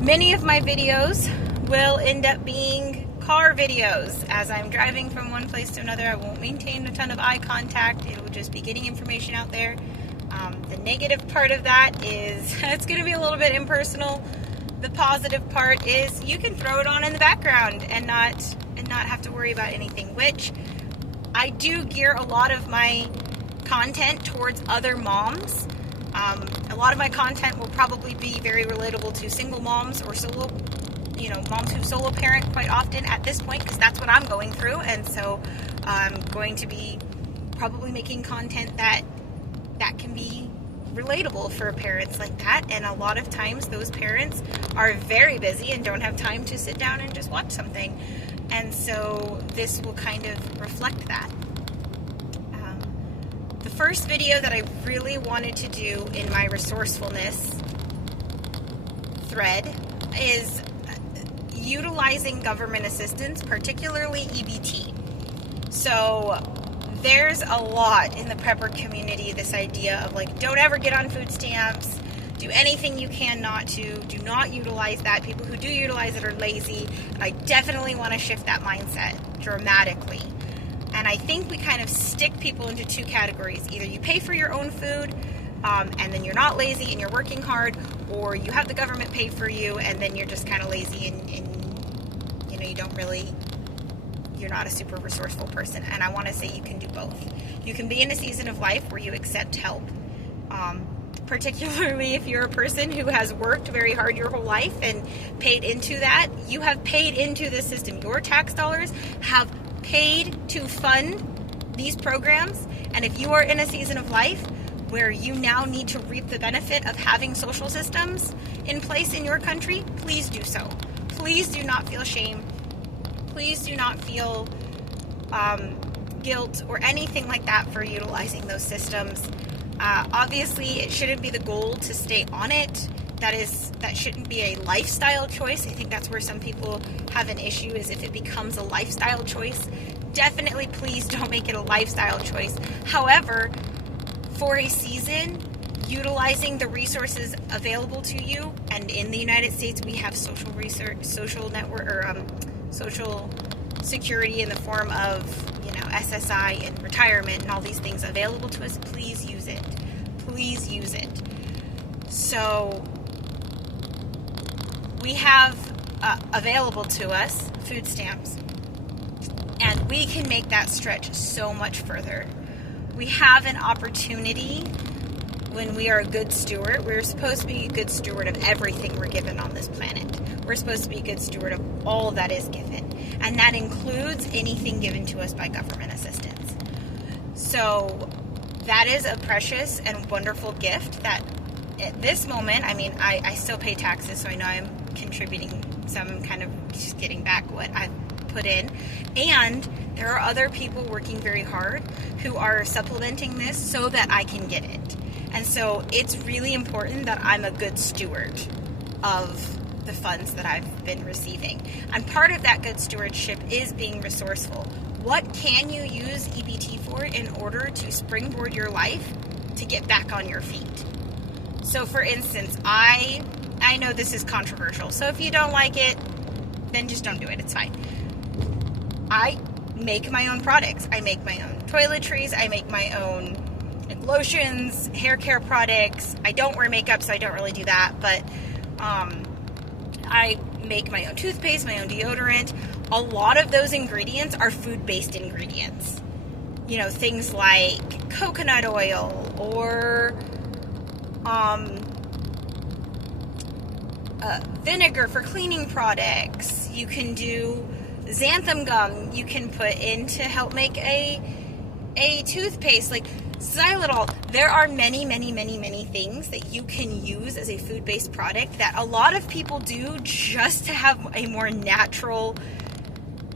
Many of my videos will end up being car videos. As I'm driving from one place to another, I won't maintain a ton of eye contact. It will just be getting information out there. The negative part of that is it's going to be a little bit impersonal. The positive part is you can throw it on in the background and not have to worry about anything, which I do gear a lot of my content towards other moms. A lot of my content will probably be very relatable to single moms or solo, moms who solo parent quite often at this point, because that's what I'm going through. And so I'm going to be probably making content that can be relatable for parents like that. And a lot of times those parents are very busy and don't have time to sit down and just watch something. And so this will kind of reflect that. The first video that I really wanted to do in my resourcefulness thread is utilizing government assistance, particularly EBT. So there's a lot in the prepper community, this idea of like, don't ever get on food stamps, do anything you can not to, do not utilize that. People who do utilize it are lazy. And I definitely want to shift that mindset dramatically. And I think we kind of stick people into two categories. Either you pay for your own food, and then you're not lazy and you're working hard, or you have the government pay for you and then you're just kind of lazy and you're not a super resourceful person. And I want to say you can do both. You can be in a season of life where you accept help, particularly if you're a person who has worked very hard your whole life and paid into that. You have paid into this system. Your tax dollars have paid to fund these programs. And if you are in a season of life where you now need to reap the benefit of having social systems in place in your country, please do so. Please do not feel shame. Please do not feel guilt or anything like that for utilizing those systems. Obviously, it shouldn't be the goal to stay on it. That shouldn't be a lifestyle choice. I think that's where some people have an issue, is if it becomes a lifestyle choice. Definitely, please don't make it a lifestyle choice. However, for a season, utilizing the resources available to you, and in the United States, we have social security in the form of, SSI and retirement and all these things available to us. Please use it. Please use it. So we have available to us food stamps, and we can make that stretch so much further. We have an opportunity when we are a good steward. We're supposed to be a good steward of everything we're given on this planet. We're supposed to be a good steward of all that is given, and that includes anything given to us by government assistance. So that is a precious and wonderful gift that at this moment, I still pay taxes, so I know I'm contributing some, kind of just getting back what I've put in. And there are other people working very hard who are supplementing this so that I can get it. And so it's really important that I'm a good steward of the funds that I've been receiving. And part of that good stewardship is being resourceful. What can you use EBT for in order to springboard your life to get back on your feet? So for instance, I know this is controversial, so if you don't like it, then just don't do it. It's fine. I make my own products. I make my own toiletries. I make my own lotions, hair care products. I don't wear makeup, so I don't really do that, but I make my own toothpaste, my own deodorant. A lot of those ingredients are food-based ingredients. Things like coconut oil or vinegar for cleaning products. You can do xanthan gum you can put in to help make a toothpaste, like xylitol. There are many things that you can use as a food-based product that a lot of people do just to have a more natural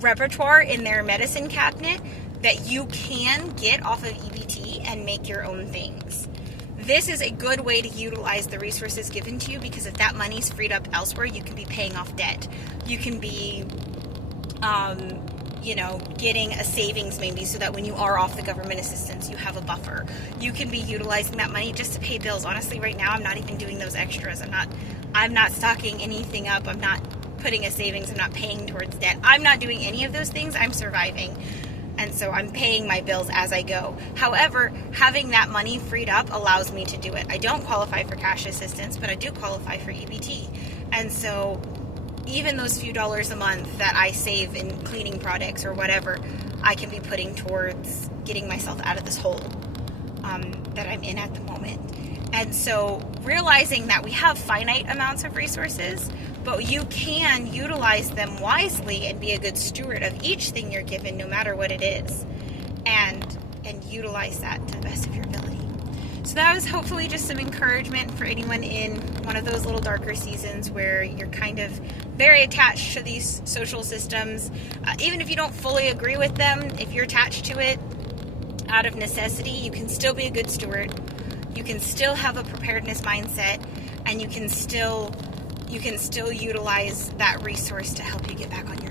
repertoire in their medicine cabinet that you can get off of EBT and make your own things. This is a good way to utilize the resources given to you, because if that money's freed up elsewhere, you can be paying off debt. You can be getting a savings maybe so that when you are off the government assistance, you have a buffer. You can be utilizing that money just to pay bills. Honestly, right now, I'm not even doing those extras. I'm not I'm not stocking anything up. I'm not putting a savings. I'm not paying towards debt. I'm not doing any of those things. I'm surviving. And so I'm paying my bills as I go. However, having that money freed up allows me to do it. I don't qualify for cash assistance, but I do qualify for EBT. And so even those few dollars a month that I save in cleaning products or whatever, I can be putting towards getting myself out of this hole that I'm in at the moment. And so realizing that we have finite amounts of resources, but you can utilize them wisely and be a good steward of each thing you're given, no matter what it is, and utilize that to the best of your ability. So that was hopefully just some encouragement for anyone in one of those little darker seasons where you're kind of very attached to these social systems. Even if you don't fully agree with them, if you're attached to it out of necessity, you can still be a good steward. You can still have a preparedness mindset, and you can still utilize that resource to help you get back on your